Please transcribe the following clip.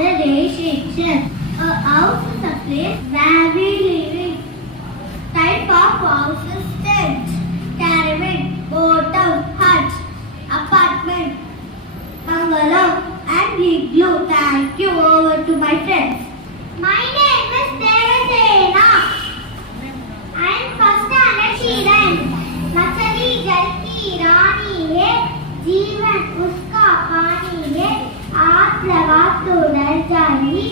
a restriction. A house is a place where we live. Type of house is tent, caravan, boathouse, hut, apartment, bungalow, and igloo. Thank you. Over to my friends. My name is Devasena. I am first standard student. मछली जल की रानी है, जीवन उसका पानी है, आग लगा तो डर जाएगी,